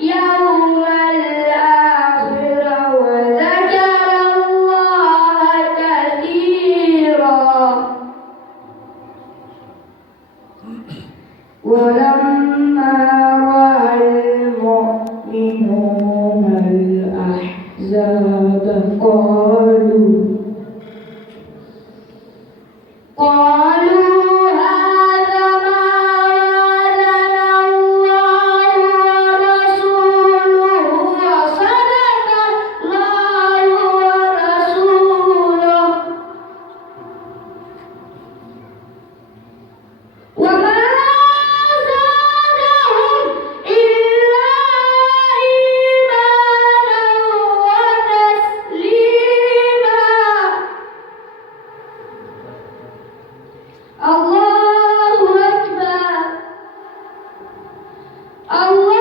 يوم الآخرة وذكر الله كثيرا. ولما رأى المؤمنون الأحزاب قالوا هذا ما وعدنا الله ورسوله وصدق الله ورسوله وما زادهم إلا إيمانا وتسليما. الله أكبر. الله